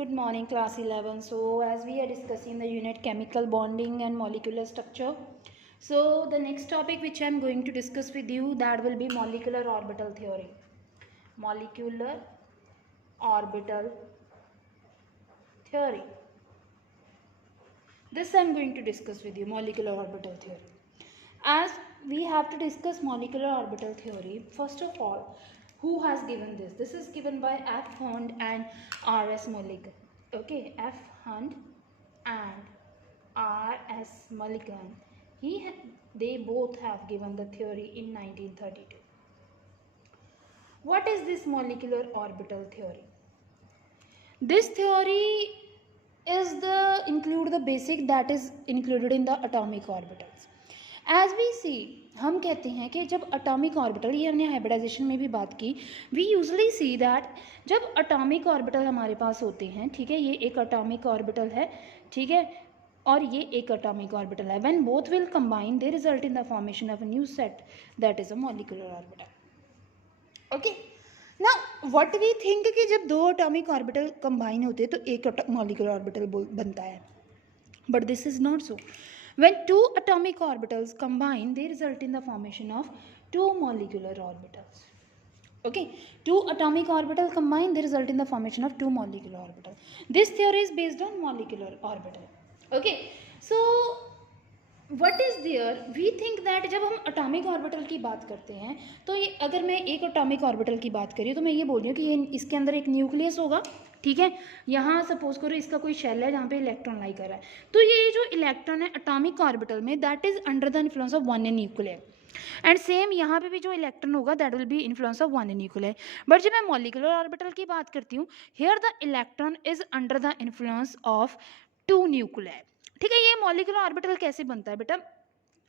Good morning, class 11. So, as we are discussing the unit chemical bonding and molecular structure, so the next topic which I am going to discuss with you, that will be molecular orbital theory. Molecular orbital theory. This I am going to discuss with you, molecular orbital theory. As we have to discuss molecular orbital theory, first of all, who has given this? This is given by F. Hund and R.S. Mulligan. Okay, F. Hund and R.S. Mulligan. They both have given the theory in 1932. What is this molecular orbital theory? This theory is include the basic that is included in the atomic orbitals. As we see, हम कहते हैं कि जब atomic orbital, ये हमने hybridisation में भी बात की, वी यूजली सी दैट जब अटोमिक ऑर्बिटल हमारे पास होते हैं, ठीक है, ये एक अटोमिक ऑर्बिटल है, ठीक है, और ये एक अटोमिक ऑर्बिटल है, when both will combine they result in the formation of a new set that is a molecular orbital. Okay, now what we think कि जब दो अटोमिक ऑर्बिटल कंबाइन होते हैं तो एक मॉलिक्यूलर ऑर्बिटल बनता है, but this is not so. When two atomic orbitals combine, they result in the formation of two molecular orbitals. Okay, two atomic orbitals combine, they result in the formation of two molecular orbitals. This theory is based on molecular orbital. Okay, so what is there? We think that जब हम atomic orbital की बात करते हैं तो ये, अगर मैं एक atomic orbital की बात करी तो मैं ये बोल रही हूँ कि ये इसके अंदर एक न्यूक्लियस होगा, ठीक है, यहाँ सपोज करो इसका कोई शेल है जहाँ पे इलेक्ट्रॉन लाई कर रहा है, तो ये जो इलेक्ट्रॉन है अटोमिक ऑर्बिटल में, that is under the influence of one an nuclear, and same यहाँ पे भी जो इलेक्ट्रॉन होगा that will be influence of one an nuclear. But जब मैं मॉलिक्यूलर ऑर्बिटल की बात करती हूँ, here the electron is under the influence of two nuclear. ठीक है, ये मॉलिक्यूलर ऑर्बिटल कैसे बनता है बेटा?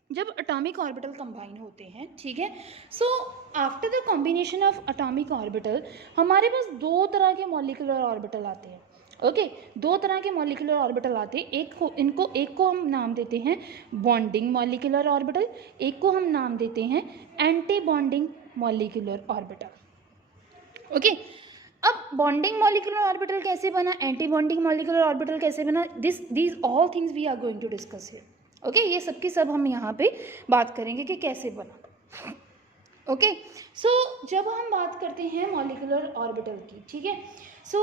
जब अटोमिक ऑर्बिटल कंबाइन होते हैं, ठीक है, so after the combination of atomic orbital हमारे पास दो तरह के मॉलिक्यूलर ऑर्बिटल आते हैं. ओके, दो तरह के मॉलिक्यूलर ऑर्बिटल आते हैं. एक को हम नाम देते हैं बॉन्डिंग मॉलिक्यूलर ऑर्बिटल, एक को हम नाम देते हैं anti bonding molecular orbital. Okay, अब बॉन्डिंग मॉलिक्यूलर ऑर्बिटल कैसे बना, एंटी बॉन्डिंग मॉलिक्यूलर ऑर्बिटल कैसे बना, these all things we are going to discuss here. Okay, ये सब की सब हम यहाँ पे बात करेंगे कि कैसे बना. ओके, सो जब हम बात करते हैं मॉलिक्यूलर ऑर्बिटल की, ठीक है, सो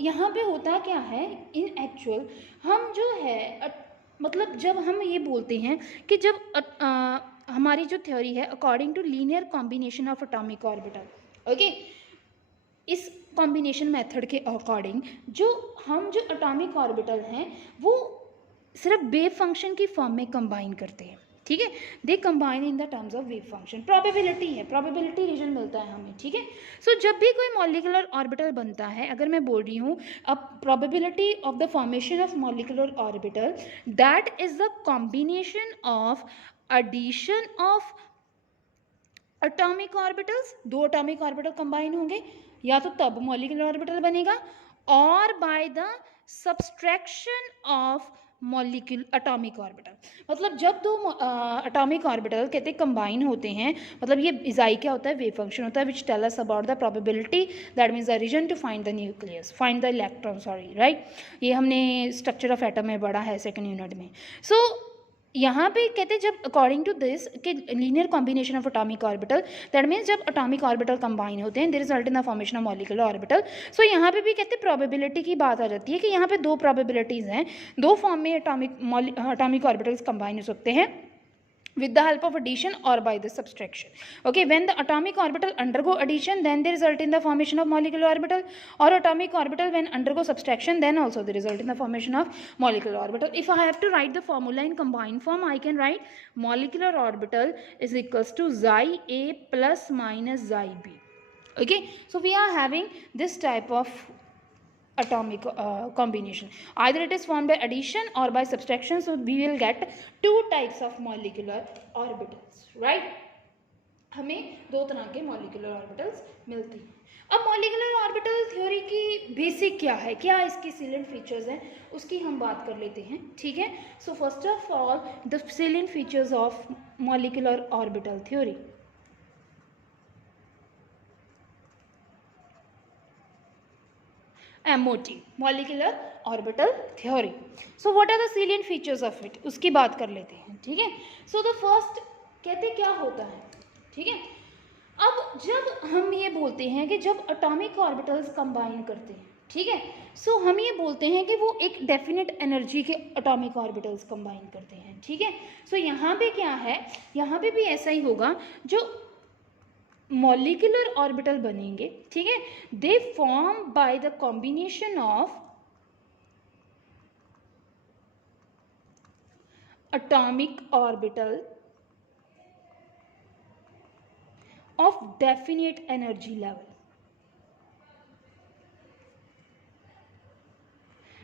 यहाँ पे होता क्या है इन एक्चुअल, हम जो है मतलब जब हम ये बोलते हैं कि जब हमारी जो थ्योरी है according to linear combination of atomic orbital, okay, इस कॉम्बिनेशन मेथड के अकॉर्डिंग जो एटॉमिक ऑर्बिटल हैं वो सिर्फ वेव फंक्शन की फॉर्म में कंबाइन करते हैं, ठीक है, they combine in the terms of wave function. Probability है, प्रोबेबिलिटी रीजन मिलता है हमें, ठीक है. सो जब भी कोई मॉलिक्यूलर ऑर्बिटल बनता है, अगर मैं बोल रही हूँ अब probability of the formation of molecular orbital, that is the combination of addition of atomic orbitals. दो एटॉमिक ऑर्बिटल कंबाइन होंगे, या तो तब मॉलिक्यूलर ऑर्बिटल बनेगा, और by the subtraction of molecule atomic orbital. मतलब जब दो एटॉमिक ऑर्बिटल कहते हैं कंबाइन होते हैं, मतलब ये इजाई क्या होता है, वेव फंक्शन होता है, which tell us about the probability, that means the region to find the nucleus, find the electron, sorry, right. ये हमने स्ट्रक्चर ऑफ एटम में पढ़ा है सेकेंड यूनिट में. सो यहाँ पे कहते हैं जब अकॉर्डिंग टू दिस कि linear combination of atomic orbital, that means जब एटॉमिक ऑर्बिटल कंबाइन होते हैं they result in the formation of molecular orbital. So यहाँ पे भी कहते हैं प्रोबेबिलिटी की बात आ जाती है कि यहाँ पे दो प्रोबेबिलिटीज़ हैं, दो फॉर्म में एटॉमिक ऑर्बिटल्स कंबाइन हो सकते हैं with the help of addition or by the subtraction. Okay, when the atomic orbital undergo addition, then they result in the formation of molecular orbital, or atomic orbital when undergo subtraction, then also they result in the formation of molecular orbital. If I have to write the formula in combined form, I can write molecular orbital is equals to xi a plus minus xi b. Okay, so we are having this type of atomic combination, either it is formed by addition or by subtraction, so we will get two types of molecular orbitals, right. हमें दो तरह के molecular orbitals मिलती हैं. अब molecular orbital theory की basic क्या है, क्या इसके salient features हैं, उसकी हम बात कर लेते हैं, ठीक है. So first of all, the salient features of molecular orbital theory. MOT, molecular orbital theory. So what are the salient features of it, उसकी बात कर लेते हैं, ठीक है. So the first कहते क्या होता है, ठीक है. अब जब हम ये बोलते हैं कि जब एटॉमिक ऑर्बिटल्स कंबाइन करते हैं, ठीक है, सो हम ये बोलते हैं कि वो एक डेफिनेट एनर्जी के एटॉमिक ऑर्बिटल्स कंबाइन करते हैं, ठीक है. सो यहाँ पे क्या है, यहाँ पे भी ऐसा ही होगा. जो मॉलिक्यूलर ऑर्बिटल बनेंगे, ठीक है, they form by the combination of atomic orbital of definite energy level.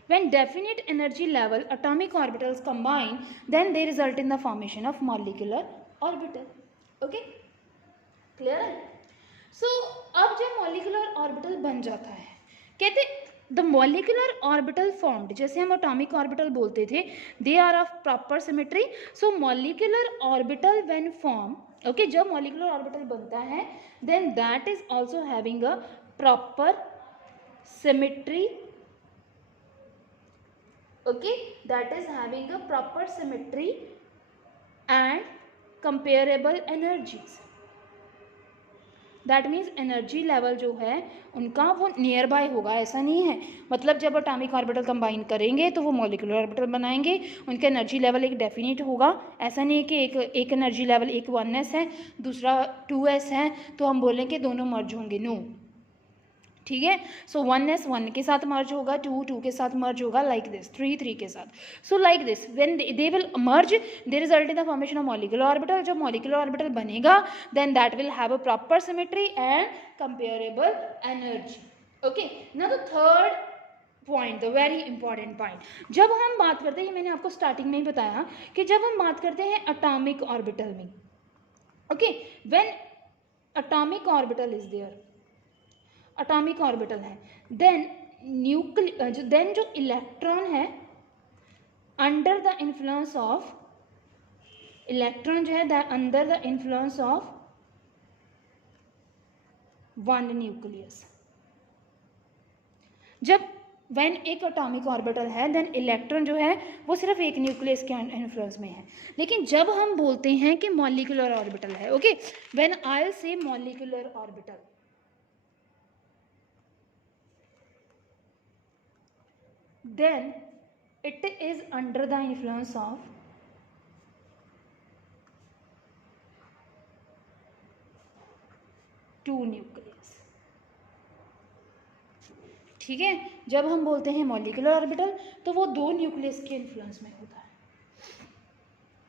When definite energy level atomic orbitals combine, then they result in the formation of molecular orbital. Okay, clear है. So अब जब molecular orbital बन जाता है, कहते the molecular orbital formed, जैसे हम atomic orbital बोलते थे, they are of proper symmetry. So molecular orbital when form, okay, जब molecular orbital बनता है, then that is also having a proper symmetry. Okay, that is having a proper symmetry and comparable energies. That means energy level जो है उनका वो near by होगा. ऐसा नहीं है, मतलब जब एटॉमिक ऑर्बिटल कंबाइन करेंगे तो वो मॉलिक्यूलर ऑर्बिटल बनाएंगे, उनका एनर्जी लेवल एक डेफिनेट होगा. ऐसा नहीं है कि एक एनर्जी लेवल, एक 1s है दूसरा 2s है तो हम बोलें कि दोनों मर्ज होंगे. नो, ठीक है. सो 1s 1 के साथ मर्ज होगा, 2 2 के साथ मर्ज होगा, लाइक दिस 3 3 के साथ. So like this when they will merge they result in the formation of molecular orbital. जब मॉलिक्यूलर ऑर्बिटल बनेगा then that will have a proper symmetry and comparable energy. Okay, now the third point, the very important point, जब हम बात करते हैं, ये मैंने आपको स्टार्टिंग में ही बताया कि जब हम बात करते हैं एटॉमिक ऑर्बिटल में, okay, when atomic orbital is there, atomic orbital है, देन जो इलेक्ट्रॉन है under the influence of, electron जो है under the influence of one nucleus. जब व्हेन एक एटॉमिक ऑर्बिटल है देन इलेक्ट्रॉन जो है वो सिर्फ एक न्यूक्लियस के इन्फ्लुएंस में है. लेकिन जब हम बोलते हैं कि मॉलिक्यूलर ऑर्बिटल है, ओके, व्हेन आई से molecular orbital, then it is under the influence of two nucleus. ठीक है, जब हम बोलते हैं मॉलिक्यूलर ऑर्बिटल तो वो दो न्यूक्लियस के इन्फ्लुएंस में होता है.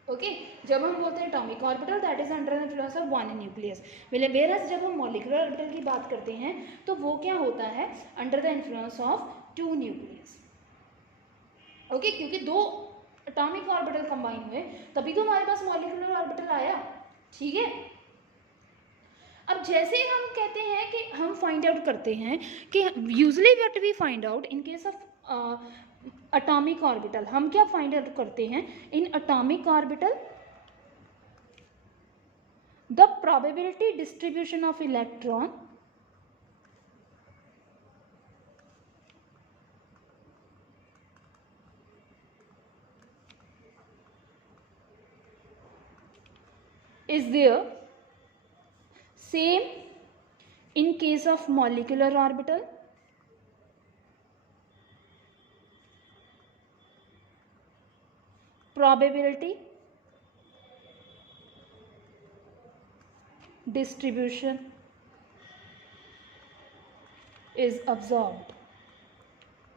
ओके, जब हम बोलते हैं atomic orbital that is under the influence of one nucleus. Whereas जब हम मॉलिक्यूलर ऑर्बिटल की बात करते हैं तो वो क्या होता है, under the influence of two nucleus. Okay, क्योंकि दो एटॉमिक ऑर्बिटल कंबाइन हुए तभी तो हमारे पास मॉलिक्यूलर ऑर्बिटल आया. ठीक है, अब जैसे हम कहते हैं कि हम फाइंड आउट करते हैं कि usually what we find out in case of atomic orbital, हम क्या फाइंड आउट करते हैं in atomic orbital, the probability distribution of electron is there same in case of molecular orbital, probability distribution is observed.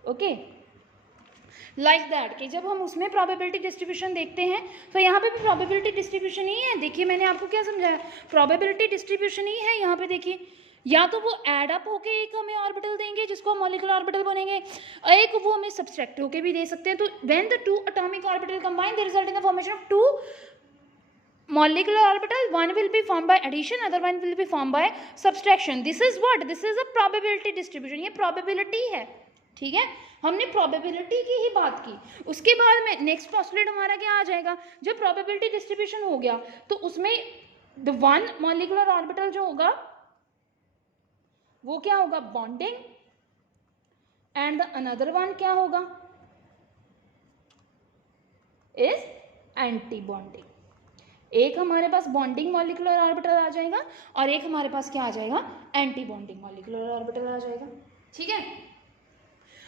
okay, like that कि जब हम उसमें probability distribution देखते हैं तो यहाँ पे भी प्रोबेबिलिटी डिस्ट्रीब्यूशन ही है. देखिए मैंने आपको क्या समझाया, प्रोबेबिलिटी डिस्ट्रीब्यूशन ही है यहाँ पे. देखिए या तो वो एड अप होके एक हमें ऑर्बिटल देंगे जिसको मॉलिक्यूलर ऑर्बिटल बनेंगे, एक वो हमें सब्सट्रैक्ट होके भी दे सकते हैं. तो when the two atomic orbital combine they result in the formation of two molecular orbital, one will be formed by addition, other one will be formed by subtraction. This is what, this is a probability distribution. ये probability है. ठीक है, हमने probability की ही बात की. उसके बाद में नेक्स्ट पोस्टुलेट हमारा क्या आ जाएगा, जब प्रोबेबिलिटी डिस्ट्रीब्यूशन हो गया तो उसमें द वन मॉलिक्यूलर ऑर्बिटल जो होगा वो क्या होगा, bonding and the another one क्या होगा, इज एंटी बॉन्डिंग। एक हमारे पास बॉन्डिंग मॉलिक्यूलर ऑर्बिटल आ जाएगा और एक हमारे पास क्या आ जाएगा, एंटी बॉन्डिंग मॉलिक्यूलर ऑर्बिटल आ जाएगा, ठीक है।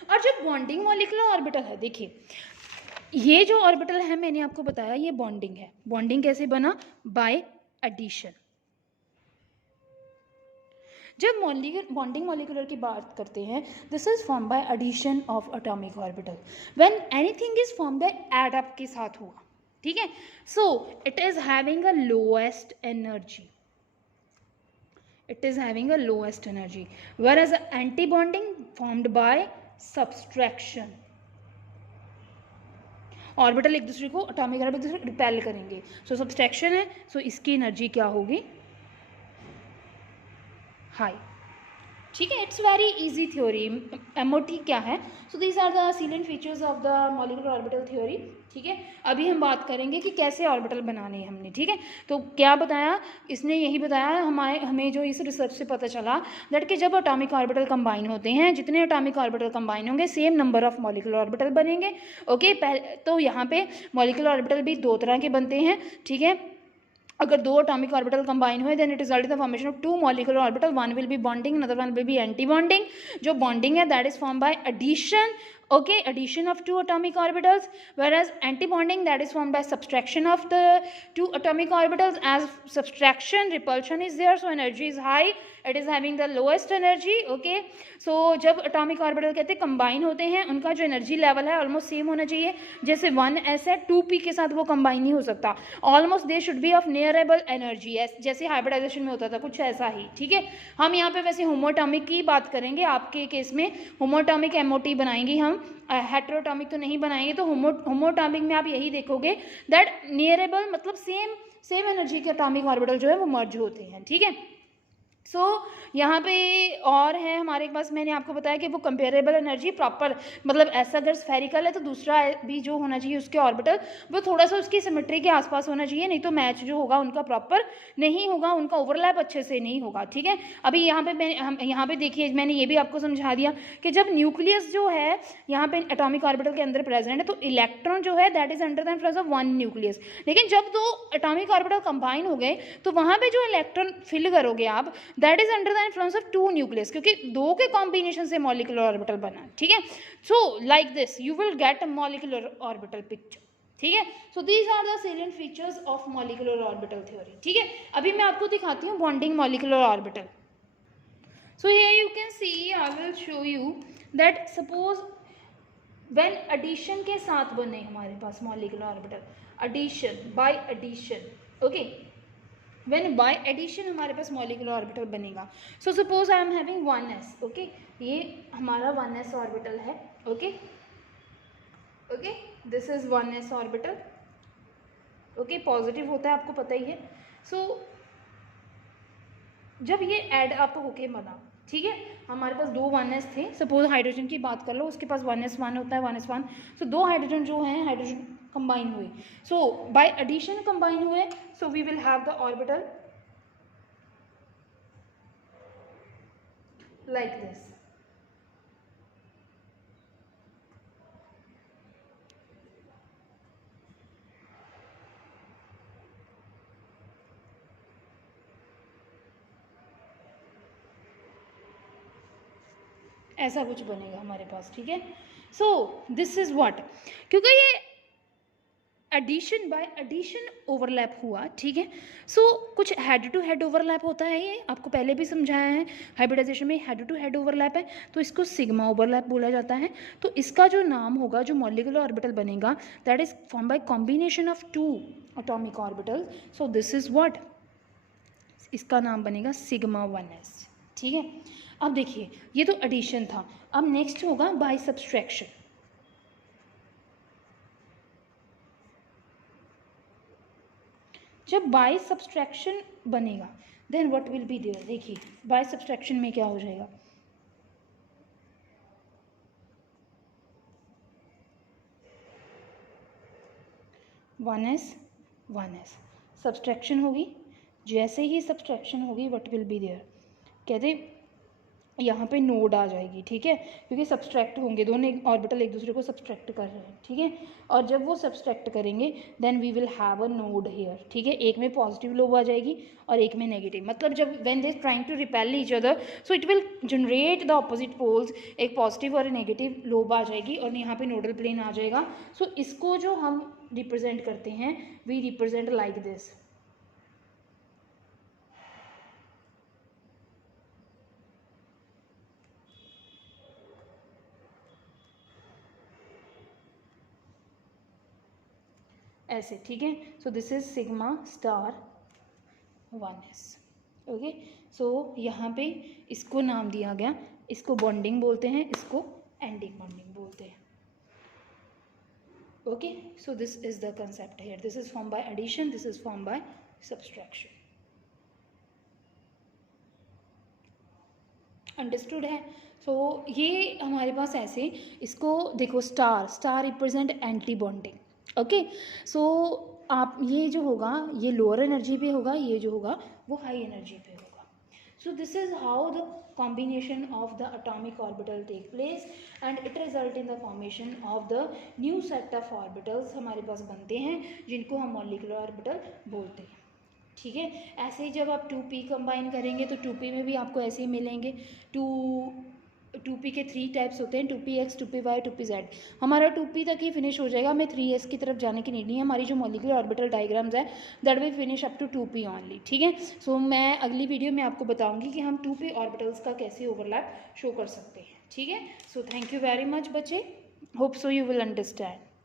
और जो बॉन्डिंग मॉलिक्यूलर ऑर्बिटल है, देखिए ये जो ऑर्बिटल है मैंने आपको बताया ये बॉन्डिंग है। बॉन्डिंग कैसे बना, बाय एडिशन। जब बॉन्डिंग मॉलिक्यूलर की बात करते हैं, this is form by addition of atomic orbital. When anything is form by add up के साथ हुआ, ठीक है। So it is having a lowest energy, it is having a lowest energy, whereas anti-bonding formed by subtraction, orbital एक दूसरे को atomic orbital एक दूसरे को रिपेल करेंगे, सो सब्सट्रैक्शन है, सो इसकी एनर्जी क्या होगी, हाई, ठीक है। It's very easy theory. MOT क्या है, so these are the salient features of the molecular orbital theory, ठीक है। अभी हम बात करेंगे कि कैसे ऑर्बिटल बनाने हैं हमने, ठीक है। तो क्या बताया इसने, यही बताया हमें जो इस रिसर्च से पता चला दैट कि जब एटॉमिक ऑर्बिटल कंबाइन होते हैं, जितने एटॉमिक ऑर्बिटल कंबाइन होंगे same number of molecular orbital बनेंगे, ओके। तो यहाँ पे मॉलिक्यूलर ऑर्बिटल भी दो तरह के बनते हैं, ठीक है। अगर दो एटॉमिक ऑर्बिटल कंबाइन हुए then it result in the formation of two molecular orbital, one will be bonding, another one will be anti bonding. जो बॉन्डिंग है that is form by addition, okay, addition of two atomic orbitals, whereas anti-bonding that is formed by subtraction of the two atomic orbitals. As subtraction, repulsion is there, so energy is high, it is having the lowest energy, okay. so जब atomic orbital कहते हैं combine होते हैं, उनका जो energy level है almost same होना चाहिए, जैसे 1s है 2p के साथ वो combine नहीं हो सकता, almost they should be of nearable energy, जैसे hybridization में होता था कुछ ऐसा ही, ठीक है। हम यहाँ पे वैसे होमोटॉमिक की बात करेंगे, आपके केस में होमोटॉमिक MOT बनाएंगे हम, हेटेरोटॉमिक तो नहीं बनाएंगे। तो होमोटॉमिक में आप यही देखोगे दैट नियरेबल मतलब सेम एनर्जी के एटॉमिक ऑर्बिटल जो है वो मर्ज होते हैं, ठीक है। सो यहाँ पे और है हमारे पास, मैंने आपको बताया कि वो कंपेरेबल एनर्जी प्रॉपर, मतलब ऐसा अगर स्फेरिकल है तो दूसरा भी जो होना चाहिए उसके ऑर्बिटल वो थोड़ा सा उसकी सिमेट्री के आसपास होना चाहिए, नहीं तो मैच जो होगा उनका प्रॉपर नहीं होगा, उनका ओवरलैप अच्छे से नहीं होगा, ठीक है। अभी यहाँ पे यहाँ पे देखिए मैंने ये भी आपको समझा दिया कि जब न्यूक्लियस जो है यहाँ पे एटॉमिक ऑर्बिटल के अंदर प्रेजेंट है तो इलेक्ट्रॉन जो है that is under the influence of one nucleus, लेकिन जब दो एटॉमिक ऑर्बिटल कंबाइन हो गए तो वहाँ पे जो इलेक्ट्रॉन फिल करोगे आप that is under the influence of two nucleus, क्योंकि दो के कॉम्बिनेशन से मॉलिक्यूलर ऑर्बिटल बना, ठीक है। So like this you will get a molecular orbital picture, ठीक है। So these are the salient features of molecular orbital theory, ठीक है। अभी मैं आपको दिखाती हूँ bonding molecular orbital. So here you can see, I will show you that suppose when addition के साथ बने हमारे पास molecular orbital, addition by addition, okay, when by addition हमारे पास मॉलिक्यूलर ऑर्बिटल बनेगा। So suppose I am having 1s, okay, ये हमारा 1s ऑर्बिटल है, okay okay, this is 1s orbital, okay, positive होता है आपको पता ही है। सो जब ये एड अप होके बना, ठीक है, हमारे पास दो 1s थे, सपोज हाइड्रोजन की बात कर लो, उसके पास 1s1 होता है, 1s1, सो दो हाइड्रोजन जो हैं हाइड्रोजन कंबाइन हुए, सो बाय एडिशन कंबाइन हुए, so we will have the orbital like this, ऐसा कुछ बनेगा हमारे पास, ठीक है। सो दिस इज व्हाट, क्योंकि ये एडिशन बाय एडिशन ओवरलैप हुआ, ठीक है। सो कुछ हेड टू हेड ओवरलैप होता है, ये आपको पहले भी समझाया है, हाइब्रिडाइजेशन में हेड टू हेड ओवरलैप है तो इसको सिग्मा ओवरलैप बोला जाता है। तो इसका जो नाम होगा, जो मॉलिक्यूलर ऑर्बिटल बनेगा that is form by combination of two atomic orbital, so this is what, इसका नाम बनेगा सिग्मा 1s, ठीक है। अब देखिए ये तो एडिशन था, अब नेक्स्ट होगा बाय सब्सट्रैक्शन। जब बाय सब्सट्रैक्शन बनेगा then what will be there, देखिए बाय सब्सट्रैक्शन में क्या हो जाएगा, वन एस सब्सट्रैक्शन होगी, जैसे ही सब्सट्रैक्शन होगी व्हाट विल बी देयर, कहते यहाँ पे नोड आ जाएगी, ठीक है, क्योंकि सब्सट्रैक्ट होंगे, दोनों ऑर्बिटल एक दूसरे को सब्सट्रैक्ट कर रहे हैं, ठीक है। और जब वो सब्सट्रैक्ट करेंगे then we will have a node here, ठीक है। एक में पॉजिटिव लोब आ जाएगी और एक में नेगेटिव, मतलब जब when they trying to repel each other so it will generate the opposite poles, एक पॉजिटिव और नेगेटिव लोब आ जाएगी और यहाँ पे नोडल प्लेन आ जाएगा। सो इसको जो हम रिप्रेजेंट करते हैं वी रिप्रेजेंट लाइक दिस, ऐसे, ठीक है। So this is sigma star 1s, okay. So यहाँ पे इसको नाम दिया गया, इसको बॉन्डिंग बोलते हैं, इसको एंडिंग बॉन्डिंग बोलते हैं, okay. So this is the concept here, this is form by addition, this is form by subtraction, understood है। सो ये हमारे पास ऐसे, इसको देखो star, star represent anti bonding, okay. So आप ये जो होगा ये लोअर एनर्जी पे होगा, ये जो होगा वो हाई एनर्जी पे होगा। सो this is how the combination of the atomic orbital take place and it result in the formation of the new set of orbitals हमारे पास बनते हैं जिनको हम molecular orbital बोलते हैं, ठीक है। ऐसे ही जब आप 2p कंबाइन करेंगे तो 2p में भी आपको ऐसे ही मिलेंगे। 2p के 3 टाइप्स होते हैं, 2px, 2py, 2pz। हमारा 2p तक ही फिनिश हो जाएगा, हमें 3s की तरफ जाने की नीड नहीं है। हमारी जो मॉलिक्यूलर ऑर्बिटल डायग्राम्स है that will finish up to 2p only, ठीक है। सो मैं अगली वीडियो में आपको बताऊंगी कि हम 2p ऑर्बिटल्स का कैसे ओवरलैप शो कर सकते हैं, ठीक है। So thank you very much बच्चे, hope so you will understand.